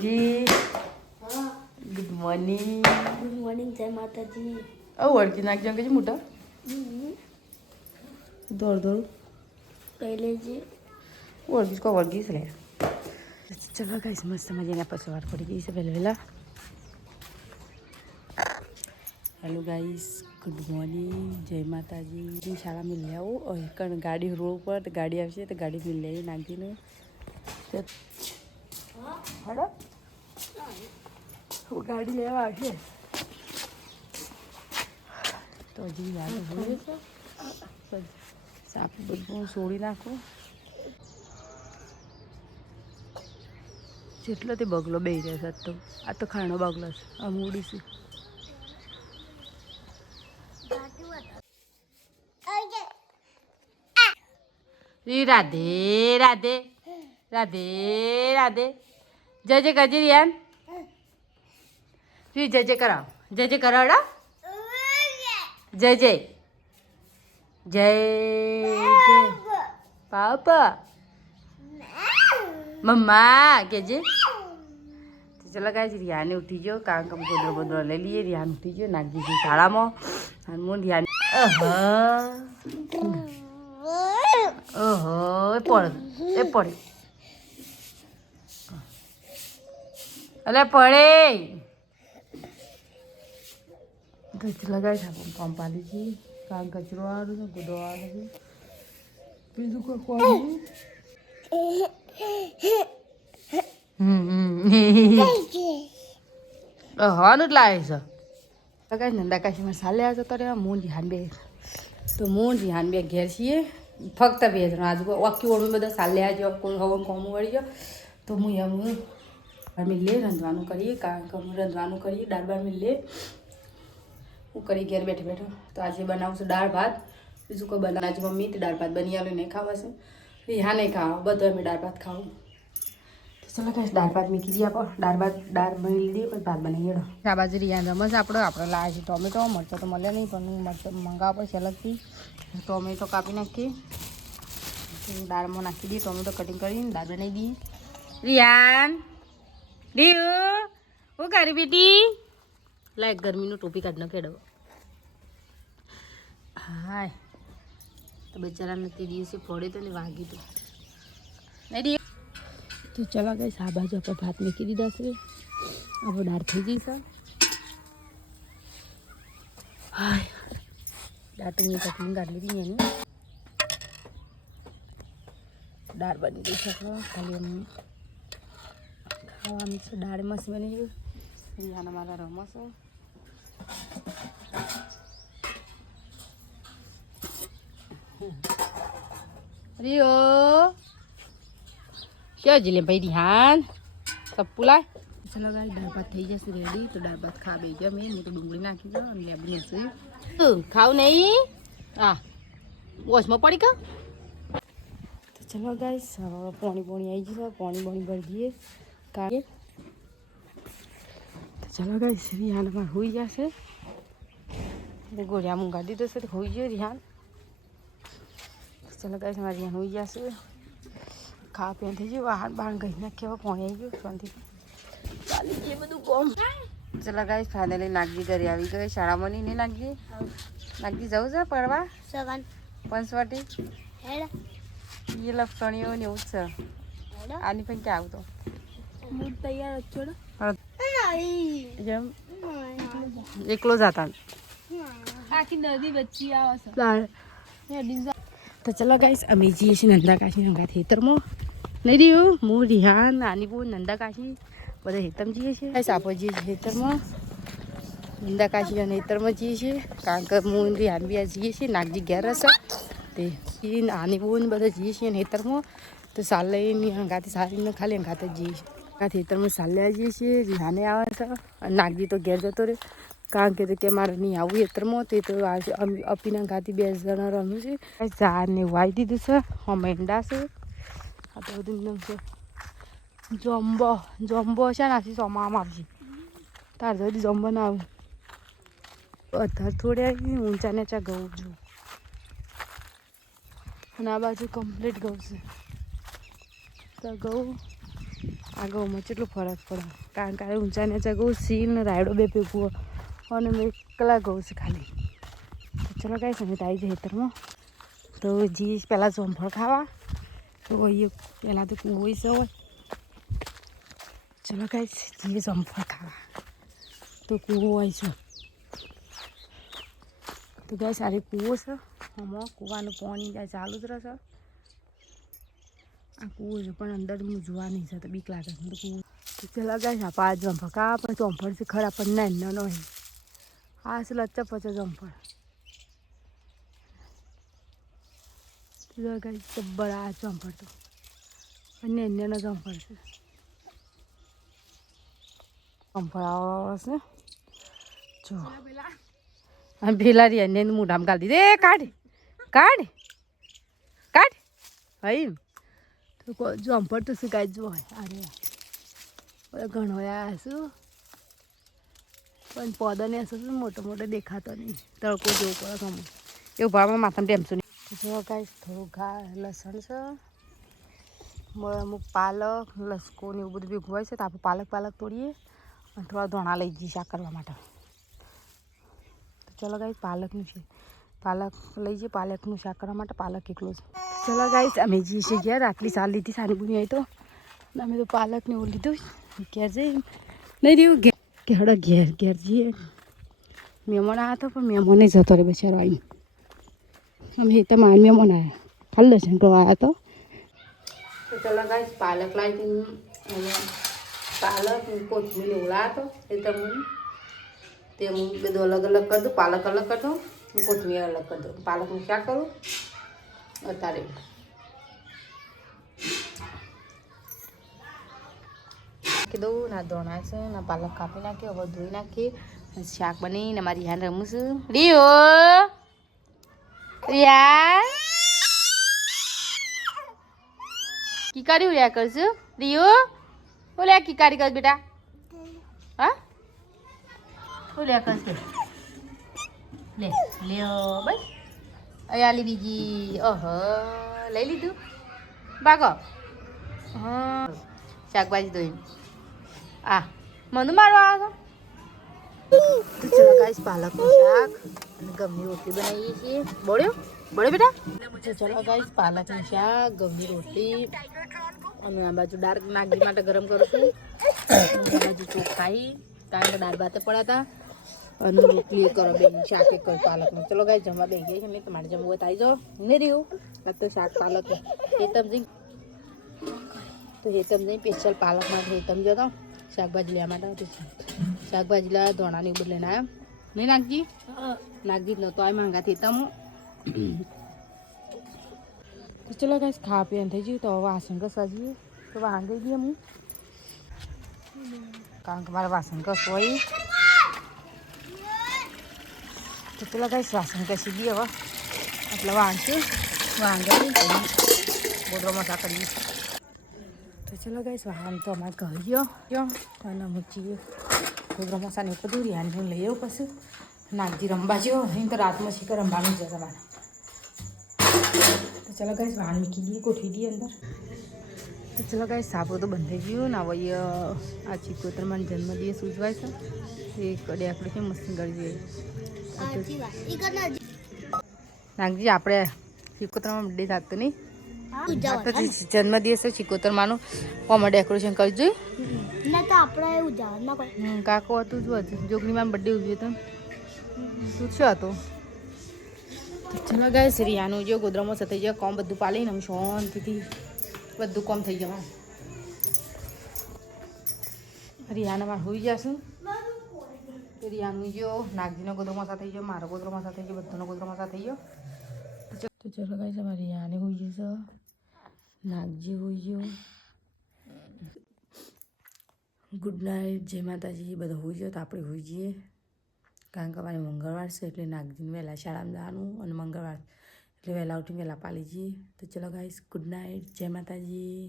જી good morning. Good morning, જય માતાજી. વળકી નાખજો કે મોટા દોડ દોડ પહેલે જે વળગીશ કો વળગીશ લે. ચલો ગાઈસ મસ્ત મજાની આપણે સવાર પડી ગઈ છે વહેલા. હેલો ગાઈસ, ગુડ મોર્નિંગ, જય માતાજી. શાળા મિલ લે આવું કણ ગાડી રોડ ઉપર ગાડી આવશે તો ગાડી મિલ લે નાખીને હડો ગાડી લેવા આવશે તો હજી યાદ હોય છે. સાપ બધું છોડી નાખો જેટલો તે બગલો બેહી રહ્યો છે. તો આ તો ખાણો બગલો છે. આ મૂડીશું રાધે રાધે રાધે રાધે જય જય કરજે રિયાન. જય જય કરાવ, જય જય કરાવડા, જય જય જય જય પાપા મમ્મા કેજે. ચલો ગાય રિયાને ઉઠી ગયો કામ કામ ગોદરો બોદરો લઈ લઈએ. રિયાન ઉઠી ગયો નાખી દીધી શાળામાં અને હું રિયાન ઓહો એ પડે અલે પડે ગચ લગાવી થાકો પંપ આલી છે. કામ કચરો આવે છે, ગોદરો આવે છે, બીજું કોઈ કોણ હવાનું જ લાવે છે. લગાવી નંદા કાશીમાં સાલે આવતો તો રે મૂન ધ્યાન બે તો મૂન ધ્યાન બે ઘેર છીએ ફક્ત 2 જણ. આજુ આખી ઓળમાં બધા સાલે આવજો કોઈ હવન કોમું વળી ગયો તો હું એમ મિલ લે રંધવાનું કરીએ કારણ કે હું રંધવાનું કરીએ દાળ બાર મિલ લે હું કરી ઘેર બેઠે બેઠો. તો આજે બનાવું છું દાળ ભાત, બીજું કોઈ બનાવ આજે મમ્મી તો દાળ ભાત બની આવેલું નહીં ખાવા છે. હા નહીં ખાવા બધું અમે દાળ ભાત ખાવું. તો ચલો કાંઈ દાળ ભાત મૂકી દઈએ આપો દાળ બની લીધી પછી ભાત બનાવી હેડો. આ બાજુ રિયાન રમસ આપણે લાવે છે ટોમેટો મરચો તો મળે નહીં પણ મરચો મંગાવવા પડશે અલગથી. ટોમેટો કાપી નાખીએ દાળમાં નાખી દઈએ ટોમેટો કટિંગ કરીને દાળ બનાવી દઈએ. રિયાન દીવ હું કરી બેટી લાય ગરમીનું ટોપી કાઢ નાખે ડબો. હાય તો બચારાને તે દિવસે ફોડે તો ને વાગી તો નહીં. તો ચલો ગઈ આ બાજુ આપણે ભાત મૂકી દીધા છે. આપણે દાળ થઈ ગઈ છે. હાય દાંતની ચટણી કાઢી લીધી એની દાળ બની ગઈ છે. ખાલી એમ ખાવાની છે. દાળ મસ્ત બની ગયું. રિયાના મારા રમસ રિયો ક્યાં જલે ભાઈ રિહાન સપ્પુ લાય. ચલો ગાય દાળ ભાત થઈ જશે રેડી. તો દાળ ભાત ખા બે ગયા મેં તો ડુંગળી નાખી દો અને લેબડી હશે ખાવ નહીં. હા વોશમાં પડી કા. તો ચલો ગાઈસ પાણી આવી ગયું. પાણી ભરી દઈએ કાઢીએ. તો ચલો ગાઈસ રિહાન અમારે હોઈ જશે. ગોળિયા મૂંગા દીધો છે તો હોઈ ગયો રિહાન. ચલો ગાઈસ અમારે રિહાન હોઈ જશે. ખાવા પીવા થઈ ગયું. વાહન બહાર ગઈ નાખ્યા પાણી આવી ગયું શાંતિ ચાલી ગયું બધું કોમ. ચલો ગાઈસ ફાઇનલી નાગજી ઘરે આવી ગઈ શાળામાં નહીં નાગજી જવું છે પડવા પંચવટી એ લપસણીઓ ને એવું જ છે. આની પણ ક્યાં આવતો તૈયાર જેમ એકલો જતા આખી નદી વચ્ચે આવે છે. તો ચલો ગાઈસ અમે જઈએ છીએ નંદા કાશી નંગા ખેતરમાં નહીં રહ્યું હું રિહાન નાની બહુ નંદા કાશી બધા હેતરમાં જઈએ છીએ. ગાઈસ આપણે જઈએ છીએ ખેતરમાં નંદા કાશીના ખેતરમાં જઈએ છીએ કારણ કે હું રિહાન બી જઈએ છીએ નાગજી ઘેર હશે તે નાની બહુ ને બધા જઈએ છીએ ખેતરમાં. તો સાલેની હંગાથી સારીને ખાલી હંગાતે જ જઈએ છીએ. આ ખેતરમાં સાલે જઈએ છીએ. રિહાને આવે છે અને નાગજી તો ઘેર જતો રહે કારણ કે મારે નહીં આવું ખેતરમાં તે તો અપીના ગાતી 2 જણા રમ્યું છે. ઝાડને વાઈ દીધું છે. મેંડા છે આ તો બધું છે. જમ્બો છે ને આથી સોમામાં આવશે તાર જલ્દી જમ્બો ના આવે. વધારે થોડે આવી ઊંચા નીચા ઘઉં છું અને આ બાજુ કમ્પ્લીટ ઘઉં છે. તો ઘઉં આગળમાં કેટલો ફરક પડે કારણ કે ઊંચા નીચા ગઉં સીલ ને રાયડો બે ભેગું અને મેં એકલા ગઉં છે ખાલી. તો ચલો કાંઈ સમિત આવી જાય ખેતરમાં તો જી પહેલાં જોમફળ ખાવા તો એ પહેલાં તો કૂવો છે હોય. ચલો કાંઈ જીએ જોમફળ ખાવા તો કૂવો હોય છે. તો ગાય સારી કૂવો છે આમાં કૂવાનું પાણી જાય ચાલુ જ રહેશે. આ કૂવો છે પણ અંદર હું જોવા નહીં છે તો બીક લાગે છે. કૂવો તો ચલા ગાય આ 5 જોમફળ ખાવા પણ જોમફળ છે ખરા પણ ના એનો નહીં. આ છે લચ્ચા પચા જોમફળ. ગાય જબ્બર આ જોમફળ તો અને એનો જોમફળ છે. જોમફળ આવે છે જો અને પેલા એને મોઢામાં ગાલી દીધે કાઢ કાઢ કાઢ ભાઈ તો જોમફળ તો શું કાંઈ જો અરે ઘણો આ શું પણ પૌધાને હશે મોટો મોટો દેખાતો નહીં તડકો જોવો પડે ગમે એવું ભાવમાં માથામાં ટેમશું નહીં. જો કાંઈ થોડું લસણ છે અમુક પાલક લસકો ને એવું બધું ભેગું હોય છે તો આપણે પાલક તોડીએ અને થોડા ધોણા લઈ જઈએ શાક કરવા માટે. ચલો ગાઈસ પાલકનું છે પાલક લઈ જઈએ પાલકનું શાક કરવા માટે પાલક એકલો છે. ચલો ગાઈસ અમે જઈએ છીએ ઘેર આટલી સાલ લીધી સારી બુની આવી તો અમે તો પાલકને એવું લીધું ઘેર જઈ નહીં રહ્યું કે હડો ઘેર જઈએ. મહેમાન આવ્યા હતા પણ મહેમાને જતો રહે બચારો આવી અમે તો મારા મહેમાન આવ્યા ખાલી દર્શન કરવા આવ્યા તો ચલો ગાઈસ પાલક લાવી અને પાલક કોથમીર ઓળા હતો એ તમને તે હું બધું અલગ અલગ કરી દઉં. પાલક અલગ કરી દઉં કોથમીર અલગ કરી દઉં. પાલકનું શાક કરું અત્યારે નાખી દઉં ના ધોણા છે ના પાલક કાપી નાખીએ હવે ધોઈ નાખીએ શાક બનીને મારી યાન રમું છું. રિયા કીકારી ઉલ્યા કરશું રિયો ઓલ્યા કીકારી કર બેટા હા ઓલ્યા કરશે લે લ્યો બસ અયાલી બીજી લઈ લીધું ભાગો હા શાકભાજી ધોઈ મને મારવા આવે તો ચલો ગાઈસ પાલકનું શાક અને ગમની રોટલી બનાવીએ છીએ. બોળ્યો બેટા તો ચલો ગાઈસ પાલકનું શાક ગમની રોટલી અને આ બાજુ ડાર્ક નાગરી માટે ગરમ કરું છું. આ બાજુ ચોખાઈ કારણ કે દાળ ભાતે પડ્યા હતા અને રોટલી કરો બેન શાક એક કર પાલકનું. ચલો ગાઈસ જમવા દઈ ગઈ છે એટલે તમારે જમવું હોય તો આવી જાઓ નહીં રહ્યું આ તો શાક પાલક હેતમ જઈ તો હેતમ જઈ સ્પેશિયલ પાલક માટે હેતમ જતો શાકભાજી લેવા માટે શાકભાજી લાવ્યા ધોણાની ઉપર લઈને આવ્યા નહીં નાખજી જ નહોતો આ માંગા હેતમ. તો ચલો ગાઈસ ખાવા પીવાનું થઈ ગયું તો વાસણ ઘસવા જઈએ તો વાસણ ગઈ દઈએ હું કારણ કે મારે વાસણ ઘસવું હોય. તો ચલો ગાઈસ વાસણ ઘસી દઈએ હવે એટલે વાંચું વાંગી ગોદરો મસા કરીએ. તો ચલો ગાઈસ વાહન તો અમારે કહ્યો અને મૂકીએ ગોદરો મસાને બધું રિયાને લઈ આવું પછી નાગજી રમવા જેવો અહીં તો રાતમાં શીખર રમવાનું છે તમારે. તો ચલો ગાઈસ વાહન મૂકી દઈએ ગોઠવી દઈએ અંદર. તો ચલો ગાઈસ સાબુ તો બંધાઈ ગયું ને હવે આ ચિકોતરમાં જન્મદિવસ ઉજવાય છે એ કડે આપણે કેમ મસ્તી કરી દઈએ નાગજી આપણે ચિકોતરમાં બર્થડે થતો નહીં જન્મદિવસ ચિકોતરમાંનું કોમાં ડેકોરેશન કરી જોયું કાકો હતું શું હતું જોગણીમાં બર્થડે ઉજવ્યો હતો શું શું હતું. ચલો ગાઈસ રિયાનું જો ગોદરામાં થઈ જાય કોમ બધું પાલીને આમ શાંતિથી બધું કોમ થઈ જવાનું. રિયાને મારે હોઈ જશું રિયાનું જો નાગજીનો ગોદરો મસા થઈ ગયો મારો ગોદરો મસા થઈ ગયો બધાનો ગોદરો મસા થઈ ગયો. તો ચલો ગાઈસ અમારે રિયાને હોઈ જશે નાગજી હોઈ ગયો. ગુડ નાઇટ જય માતાજી બધા હોઈ ગયો તો આપણે હોઈ જઈએ કારણ કે અમારે મંગળવાર છે એટલે નાગજીને વહેલા શાળામાં જવાનું અને મંગળવાર એટલે વહેલા ઉઠીને વહેલા પાલી જઈએ. તો ચલો ગાઈસ ગુડ નાઇટ જય માતાજી.